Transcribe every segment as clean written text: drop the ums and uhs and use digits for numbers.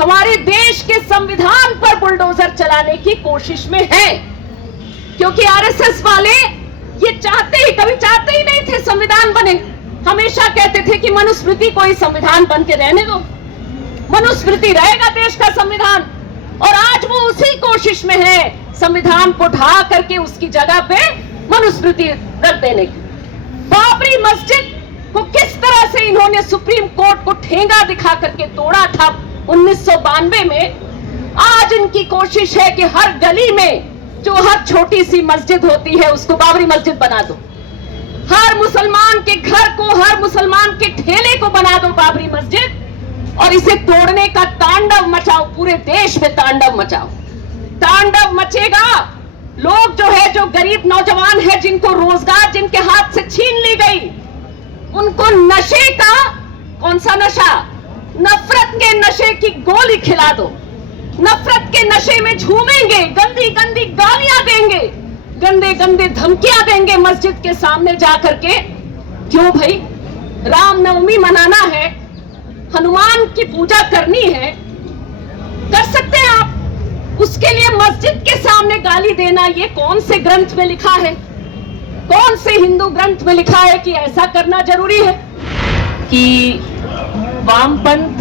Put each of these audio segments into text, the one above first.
हमारे देश के संविधान पर बुलडोजर चलाने की कोशिश में है, क्योंकि आरएसएस वाले ये कभी चाहते ही नहीं थे संविधान बने। हमेशा कहते थे कि मनुस्मृति को ही संविधान बन के रहने दो, मनुस्मृति रहेगा देश का संविधान। और आज वो उसी कोशिश में है संविधान को ढा करके उसकी जगह पे मनुस्मृति रख देने की। बाबरी मस्जिद को किस तरह से इन्होंने सुप्रीम कोर्ट को ठेंगा दिखा करके तोड़ा था 1992 में, आज इनकी कोशिश है कि हर गली में जो हर छोटी सी मस्जिद होती है उसको बाबरी मस्जिद बना दो, हर मुसलमान के घर को, हर मुसलमान के ठेले को बना दो बाबरी मस्जिद, और इसे तोड़ने का तांडव मचाओ, पूरे देश में तांडव मचाओ। तांडव मचेगा, लोग जो है, जो गरीब नौजवान है, जिनको रोजगार जिनके हाथ से छीन ली गई, उनको नशे का, कौन सा नशा, नफरत के नशे की गोली खिला दो, नफरत के नशे में झूमेंगे, गंदी गंदी गालियां देंगे, गंदे गंदे धमकियां देंगे मस्जिद के सामने जाकर के। क्यों भाई, रामनवमी मनाना है, हनुमान की पूजा करनी है, कर सकते हैं आप। उसके लिए मस्जिद के सामने गाली देना, ये कौन से ग्रंथ में लिखा है, कौन से हिंदू ग्रंथ में लिखा है कि ऐसा करना जरूरी है? कि वामपंथ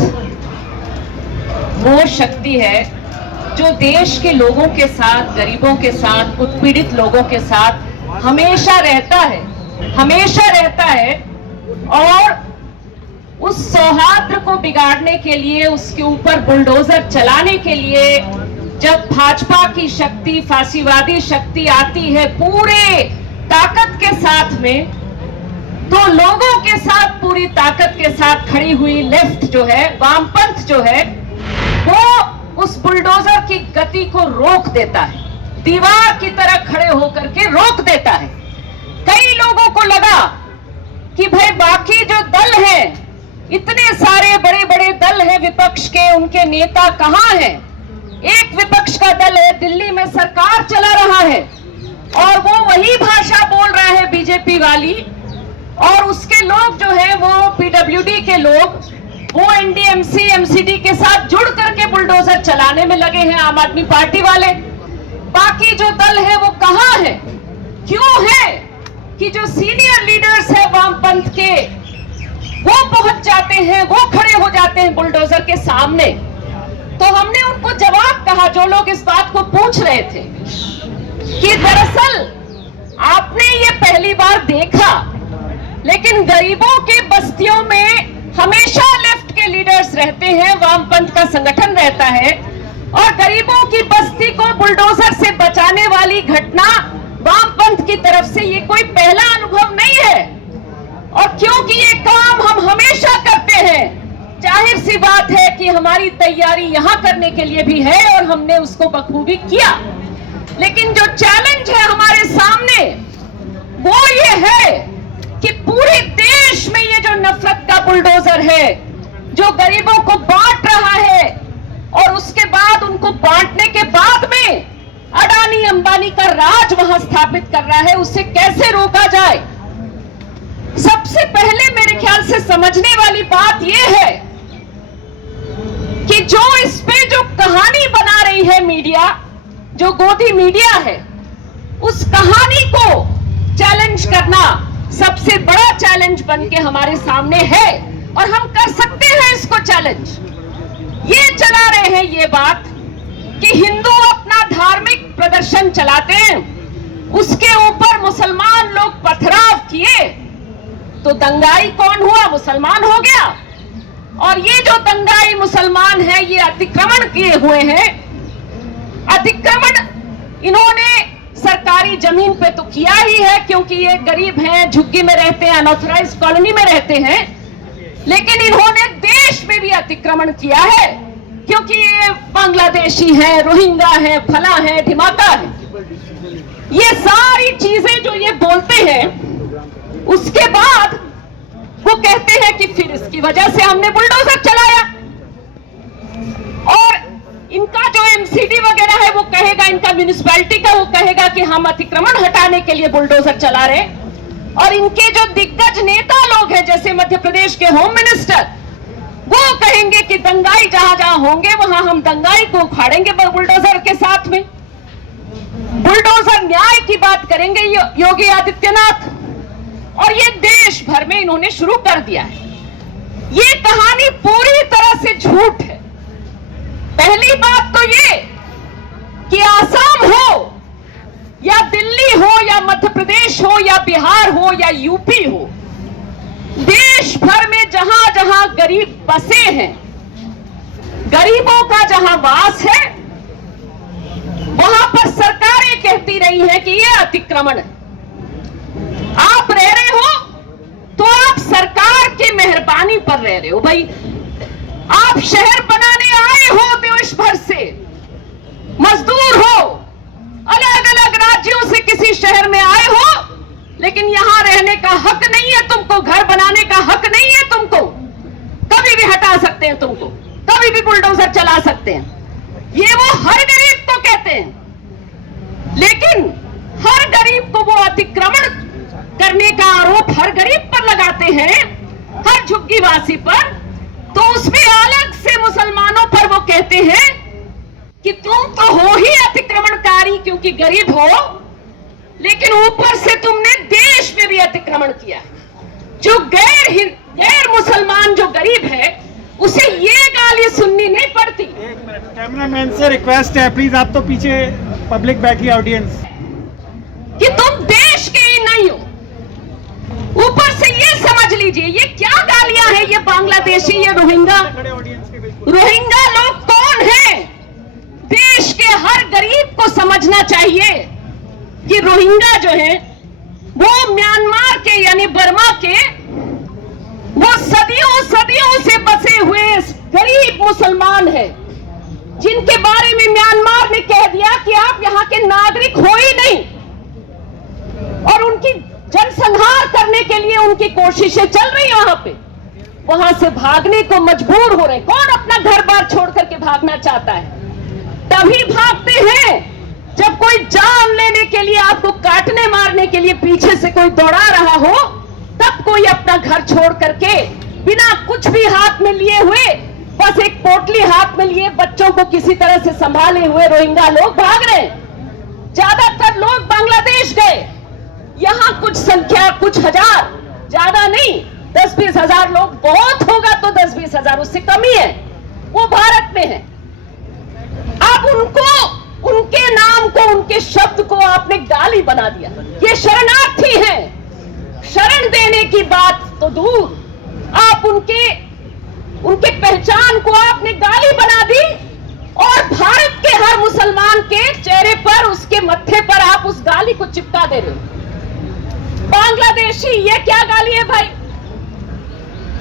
वो शक्ति है जो देश के लोगों के साथ, गरीबों के साथ, उत्पीड़ित लोगों के साथ हमेशा रहता है, हमेशा रहता है, और उस सौहार्द को बिगाड़ने के लिए, उसके ऊपर बुलडोजर चलाने के लिए जब भाजपा की शक्ति, फासीवादी शक्ति आती है पूरे ताकत के साथ में, तो लोगों के साथ पूरी ताकत के साथ खड़ी हुई लेफ्ट जो है, वामपंथ जो है, वो उस बुलडोजर की गति को रोक देता है, दीवार की तरह खड़े होकर के रोक देता है। कई लोगों को लगा कि भाई बाकी जो दल हैं, इतने सारे बड़े बड़े दल हैं विपक्ष के, उनके नेता कहां हैं? एक विपक्ष का दल है, दिल्ली में सरकार चला रहा है और वो वही भाषा बोल रहा है बीजेपी वाली, और उसके लोग जो है, वो पीडब्ल्यूडी के लोग, वो एनडीएमसी एमसीडी के साथ जुड़ करके बुलडोजर चलाने में लगे हैं, आम आदमी पार्टी वाले। बाकी जो दल है वो कहां है? क्यों है कि जो सीनियर लीडर्स है वामपंथ के, वो पहुंच जाते हैं, वो खड़े हो जाते हैं बुलडोजर के सामने। तो हमने उनको जवाब कहा, जो लोग इस बात को पूछ रहे थे, कि दरअसल आपने ये पहली बार देखा, लेकिन गरीबों के बस्तियों में हमेशा लेफ्ट के लीडर्स रहते हैं, वामपंथ का संगठन रहता है, और गरीबों की बस्ती को बुलडोजर से बचाने वाली घटना वामपंथ की तरफ से ये कोई पहला अनुभव नहीं है। और क्योंकि ये काम हम हमेशा करते हैं, जाहिर सी बात है कि हमारी तैयारी यहां करने के लिए भी है और हमने उसको बखूबी किया। लेकिन जो चैलेंज है हमारे सामने वो ये है कि पूरे देश में ये जो नफरत का बुलडोजर है, जो गरीबों को बांट रहा है, और उसके बाद उनको बांटने के बाद में अडानी अंबानी का राज वहां स्थापित कर रहा है, उसे कैसे रोका जाए? सबसे पहले मेरे ख्याल से समझने वाली बात यह है कि जो इस पे जो कहानी बना रही है मीडिया, जो गोदी मीडिया है, उस कहानी को चैलेंज करना सबसे बड़ा चैलेंज बन के हमारे सामने है, और हम कर सकते हैं इसको चैलेंज। ये चला रहे हैं ये बात कि हिंदू अपना धार्मिक प्रदर्शन चलाते हैं, उसके ऊपर मुसलमान लोग पथराव किए, तो दंगाई कौन हुआ? मुसलमान हो गया। और ये जो दंगाई मुसलमान है, ये अतिक्रमण किए हुए हैं। अतिक्रमण इन्होंने सरकारी जमीन पे तो किया ही है, क्योंकि ये गरीब हैं, झुग्गी में रहते हैं, अनऑथराइज्ड कॉलोनी में रहते हैं, लेकिन इन्होंने देश में भी अतिक्रमण किया है, क्योंकि ये बांग्लादेशी है, रोहिंग्या है, फला है, ढिमाका है। ये सारी चीजें जो ये बोलते हैं, उसके बाद वो कहते हैं कि फिर इसकी वजह से हमने बुलडोजर चलाया। और इनका जो एमसीडी वगैरह है वो कहेगा, इनका म्युनिसिपैलिटी का वो कहेगा कि हम अतिक्रमण हटाने के लिए बुलडोजर चला रहे। और इनके जो दिग्गज नेता लोग हैं, जैसे मध्य प्रदेश के होम मिनिस्टर, वो कहेंगे कि दंगाई जहां जहां होंगे वहां हम दंगाई को उखाड़ेंगे बुलडोजर के साथ में। बुलडोजर न्याय की बात करेंगे योगी आदित्यनाथ, और ये देश भर में इन्होंने शुरू कर दिया है। ये कहानी पूरी तरह से झूठ है। पहली बात तो ये कि आसाम हो या दिल्ली हो या मध्य प्रदेश हो या बिहार हो या यूपी हो, देश भर में जहां जहां गरीब बसे हैं, गरीबों का जहां वास है, वहां पर सरकारें कहती रही हैं कि ये अतिक्रमण है। आप रह रहे हो तो आप सरकार की मेहरबानी पर रह रहे हो भाई। आप शहर बनाने आए हो देश भर से, मजदूर हो, अलग अलग राज्यों से किसी शहर में आए हो, लेकिन यहां रहने का हक नहीं है तुमको, घर बनाने का हक नहीं है तुमको। कभी भी हटा सकते हैं तुमको, कभी भी बुलडोजर चला सकते हैं। ये वो हर गरीब को कहते हैं, लेकिन हर गरीब को वो अतिक्रमण करने का आरोप हर गरीब पर लगाते हैं, हर झुग्गीवासी पर। तो उसमें अलग से मुसलमानों पर वो कहते हैं कि तुम तो हो ही अतिक्रमणकारी क्योंकि गरीब हो, लेकिन ऊपर से तुमने देश में भी अतिक्रमण किया। जो गैर मुसलमान जो गरीब है उसे ये गाली सुननी नहीं पड़ती। एक मिनट, कैमरामैन से रिक्वेस्ट है प्लीज, आप तो पीछे पब्लिक बैठी ऑडियंस, कि तुम देश के ही नहीं हो। ऊपर से ये समझ लीजिए ये क्या गालियां हैं, ये बांग्लादेशी, ये रोहिंगा। रोहिंगा लोग कौन हैं? देश के हर गरीब को समझना चाहिए कि रोहिंगा जो है वो म्यांमार के यानी बर्मा के, वो सदियों सदियों से बसे हुए गरीब मुसलमान हैं, जिनके बारे में म्यांमार ने कह दिया कि आप यहां के नागरिक हो ही नहीं, और उनकी जनसंहार करने के लिए उनकी कोशिशें चल रही वहां पे। वहां से भागने को मजबूर हो रहे। कौन अपना घर बार छोड़ करके भागना चाहता है? तभी भागते हैं जब कोई जान लेने के लिए, आपको काटने मारने के लिए पीछे से कोई दौड़ा रहा हो, तब कोई अपना घर छोड़ करके बिना कुछ भी हाथ में लिए हुए, बस एक पोटली हाथ में लिए, बच्चों को किसी तरह से संभाले हुए रोहिंगा लोग भाग रहे। ज्यादातर लोग बांग्लादेश गए। यहां कुछ संख्या, कुछ हजार, ज्यादा नहीं, 10-20 हजार लोग, बहुत होगा तो 10-20 हजार, उससे कम ही है, वो भारत में है। अब उनको, उनके नाम को, उनके शब्द को आपने गाली बना दिया। ये शरणार्थी हैं। शरण देने की बात तो दूर, आप उनके पहचान को आपने गाली बना दी, और भारत के हर मुसलमान के चेहरे पर, उसके मत्थे पर आप उस गाली को चिपका दे रहे हो। बांग्लादेशी, ये क्या गाली है भाई?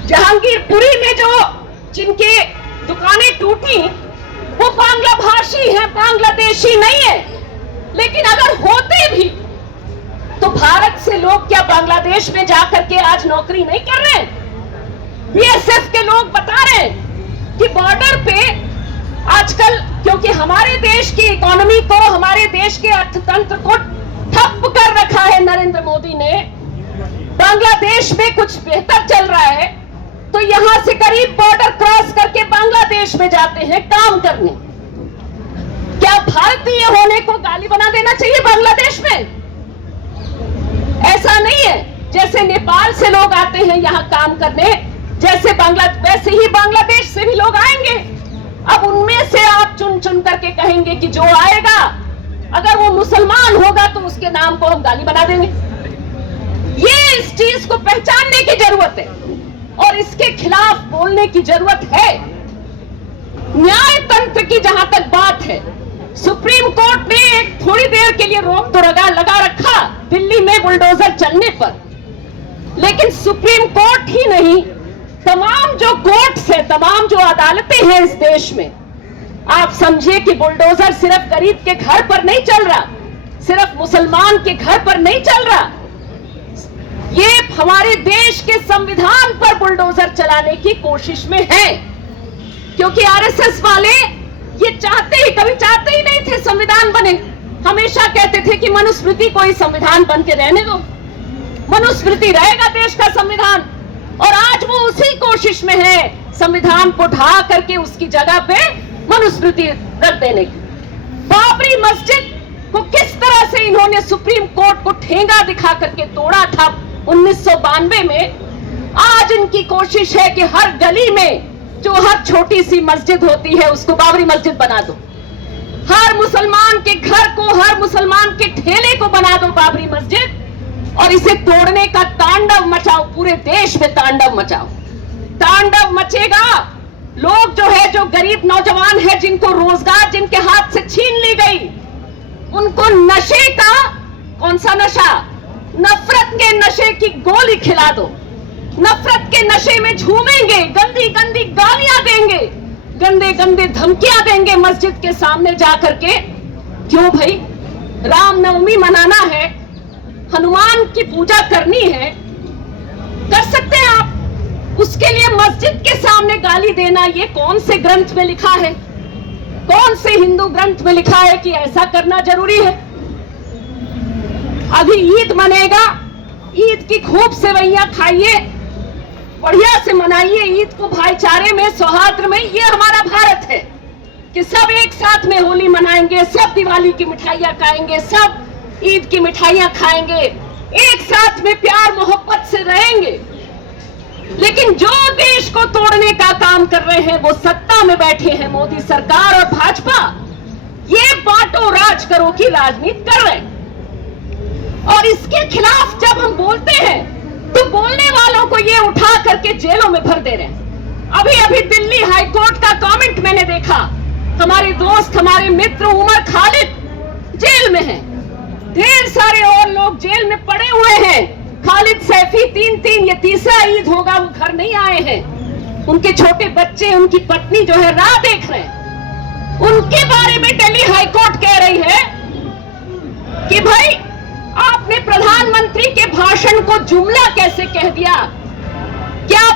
जहांगीरपुरी में जो जिनके दुकानें टूटी वो बांग्ला भाषी है, बांग्लादेशी नहीं है। लेकिन अगर होते भी तो भारत से लोग क्या बांग्लादेश में जाकर के आज नौकरी नहीं कर रहे? बीएसएफ के लोग बता रहे हैं कि बॉर्डर पे आजकल, क्योंकि हमारे देश की इकोनॉमी को, हमारे देश के अर्थतंत्र को ठप कर रखा है नरेंद्र मोदी ने, बांग्लादेश में कुछ बेहतर चल रहा है, तो यहां से करीब बॉर्डर क्रॉस करके बांग्लादेश में जाते हैं काम करने। क्या भारतीय होने को गाली बना देना चाहिए बांग्लादेश में? ऐसा नहीं है। जैसे नेपाल से लोग आते हैं यहां काम करने, जैसे वैसे ही बांग्लादेश से भी लोग आएंगे। अब उनमें से आप चुन चुन करके कहेंगे कि जो आएगा अगर वो मुसलमान होगा तो उसके नाम को हम गाली बना देंगे। ये इस चीज को पहचानने की जरूरत है और इसके खिलाफ बोलने की जरूरत है। न्याय तंत्र की जहां तक बात है, सुप्रीम कोर्ट ने एक थोड़ी देर के लिए रोक तो लगा रखा दिल्ली में बुलडोजर चलने पर, लेकिन सुप्रीम कोर्ट ही नहीं, तमाम जो कोर्ट्स है, तमाम जो अदालतें हैं इस देश में, आप समझिए कि बुलडोजर सिर्फ गरीब के घर पर नहीं चल रहा, सिर्फ मुसलमान के घर पर नहीं चल रहा, ये हमारे देश के संविधान पर बुलडोजर चलाने की कोशिश में है। क्योंकि आरएसएस वाले ये कभी चाहते ही नहीं थे संविधान बने। हमेशा कहते थे कि मनुस्मृति को ही संविधान बन के रहने दो, मनुस्मृति रहेगा देश का संविधान। और आज वो उसी कोशिश में है संविधान को ढा करके उसकी जगह पे मनुस्मृति रख देने की। बाबरी मस्जिद को किस तरह से इन्होंने सुप्रीम कोर्ट को ठेंगा दिखा करके तोड़ा था 1992 में। आज इनकी कोशिश है कि हर गली में जो हर छोटी सी मस्जिद होती है उसको बाबरी मस्जिद बना दो, हर मुसलमान के घर को, हर मुसलमान के ठेले को बना दो बाबरी मस्जिद, और इसे तोड़ने का तांडव मचाओ, पूरे देश में तांडव मचाओ। तांडव मचेगा, लोग जो है, जो गरीब नौजवान है, जिनको रोजगार जिनके हाथ से छीन ली गई, उनको नशे का, कौन सा नशा, नफरत के नशे की गोली खिला दो, नफरत के नशे में झूमेंगे, गंदी गंदी गालियां देंगे, गंदे गंदे धमकियां देंगे मस्जिद के सामने जाकर के। क्यों भाई, रामनवमी मनाना है, हनुमान की पूजा करनी है, कर सकते हैं आप। उसके लिए मस्जिद के सामने गाली देना, ये कौन से ग्रंथ में लिखा है, कौन से हिंदू ग्रंथ में लिखा है कि ऐसा करना जरूरी है? अभी ईद मनेगा, ईद की खूब सेवैयां खाइए, बढ़िया से मनाइए ईद को, भाईचारे में, सौहार्द में। ये हमारा भारत है कि सब एक साथ में होली मनाएंगे, सब दिवाली की मिठाइयां खाएंगे, सब ईद की मिठाइयां खाएंगे, एक साथ में प्यार मोहब्बत से रहेंगे। लेकिन जो देश को तोड़ने का काम कर रहे हैं, वो सत्ता में बैठे हैं मोदी सरकार और भाजपा, ये बांटो राज करो की राजनीति कर रहे हैं। और इसके खिलाफ जब हम बोलते हैं तो बोलने वालों को ये उठा करके जेलों में भर दे रहे हैं। अभी अभी दिल्ली हाईकोर्ट का कमेंट मैंने देखा, हमारे दोस्त, हमारे मित्र उमर खालिद जेल में हैं, ढेर सारे और लोग जेल में पड़े हुए हैं। खालिद सैफी तीन ये तीसरा ईद होगा, वो घर नहीं आए हैं, उनके छोटे बच्चे, उनकी पत्नी जो है राह देख रहे हैं। उनके बारे में दिल्ली हाईकोर्ट कह रही है कि भाई आपने प्रधानमंत्री के भाषण को जुमला कैसे कह दिया, क्या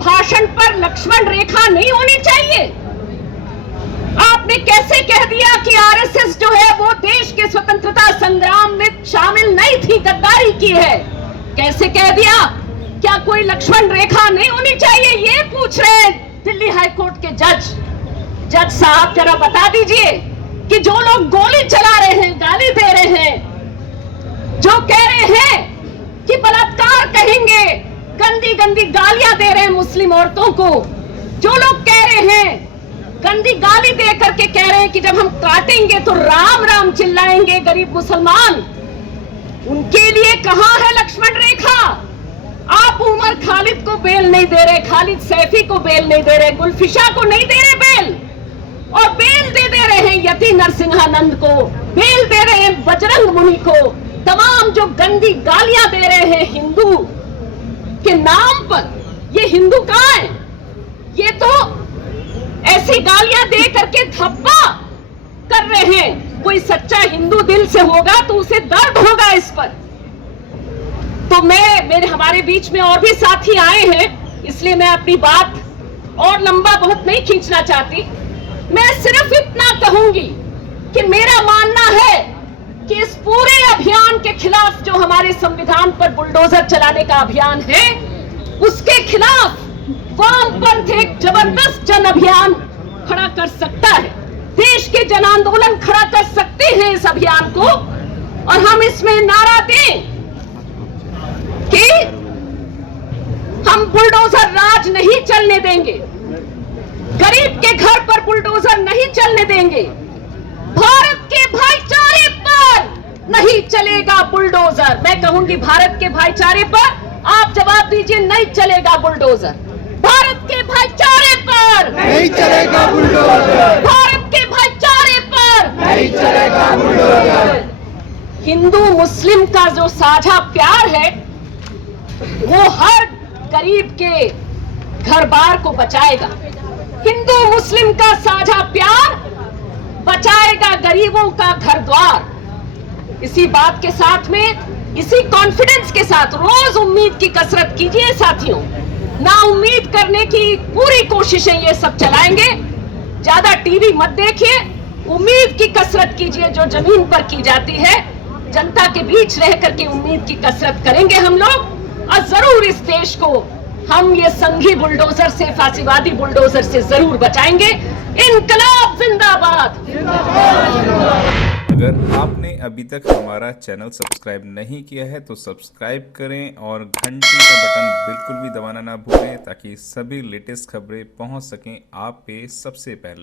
भाषण पर लक्ष्मण रेखा नहीं होनी चाहिए? आपने कैसे कह दिया कि आरएसएस जो है वो देश के स्वतंत्रता संग्राम में शामिल नहीं थी, गद्दारी की है, कैसे कह दिया? क्या कोई लक्ष्मण रेखा नहीं होनी चाहिए? ये पूछ रहे हैं दिल्ली हाईकोर्ट के जज साहब, जरा बता दीजिए कि जो लोग गोली चला रहे हैं, गाली दे रहे हैं, जो कह रहे हैं कि बलात्कार कहेंगे, गंदी गंदी गालियां दे रहे हैं मुस्लिम औरतों को, जो लोग कह रहे हैं, गंदी गाली दे करके कह रहे हैं कि जब हम काटेंगे तो राम राम चिल्लाएंगे गरीब मुसलमान, उनके लिए कहां है लक्ष्मण रेखा? आप उमर खालिद को बेल नहीं दे रहे, खालिद सैफी को बेल नहीं दे रहे, गुलफिशा को नहीं दे रहे बेल, और बेल दे रहे हैं यति नरसिंहानंद को, बेल दे रहे हैं बजरंग मुनि को, तमाम जो गंदी गालियां दे रहे हैं हिंदू के नाम पर। ये हिंदू कहां है? ये तो ऐसी गालियां दे करके धब्बा कर रहे हैं। कोई सच्चा हिंदू दिल से होगा तो उसे दर्द होगा इस पर। तो मेरे हमारे बीच में और भी साथी आए हैं, इसलिए मैं अपनी बात और लंबा बहुत नहीं खींचना चाहती। मैं सिर्फ इतना कहूंगी कि मेरा मानना है कि इस पूरे अभियान के खिलाफ, जो हमारे संविधान पर बुलडोजर चलाने का अभियान है, उसके खिलाफ वामपंथ एक जबरदस्त जन अभियान खड़ा कर सकता है, देश के जन आंदोलन खड़ा कर सकते हैं इस अभियान को। और हम इसमें नारा दें कि हम बुलडोजर राज नहीं चलने देंगे, गरीब के घर पर बुलडोजर नहीं चलने देंगे, भारत के भाईचारे पर नहीं चलेगा बुलडोजर। मैं कहूंगी भारत के भाईचारे पर, आप जवाब दीजिए, नहीं चलेगा बुलडोजर। भारत के भाईचारे पर नहीं चलेगा बुलडोजर, भारत के भाईचारे पर नहीं चलेगा बुलडोजर। हिंदू मुस्लिम का जो साझा प्यार है वो हर गरीब के घर बार को बचाएगा। हिंदू मुस्लिम का साझा प्यार बचाएगा गरीबों का घर द्वार। इसी बात के साथ में, इसी कॉन्फिडेंस के साथ रोज उम्मीद की कसरत कीजिए साथियों। ना उम्मीद करने की पूरी कोशिशें ये सब चलाएंगे। ज्यादा टीवी मत देखिए, उम्मीद की कसरत कीजिए जो जमीन पर की जाती है। जनता के बीच रह करके उम्मीद की कसरत करेंगे हम लोग, और जरूर इस देश को हम ये संघी बुलडोजर से, फांसीवादी बुलडोजर से जरूर बचाएंगे। इनकलाब जिंदाबाद। अगर आपने अभी तक हमारा चैनल सब्सक्राइब नहीं किया है तो सब्सक्राइब करें और घंटी का बटन बिल्कुल भी दबाना ना भूलें ताकि सभी लेटेस्ट खबरें पहुंच सकें आप पे सबसे पहले।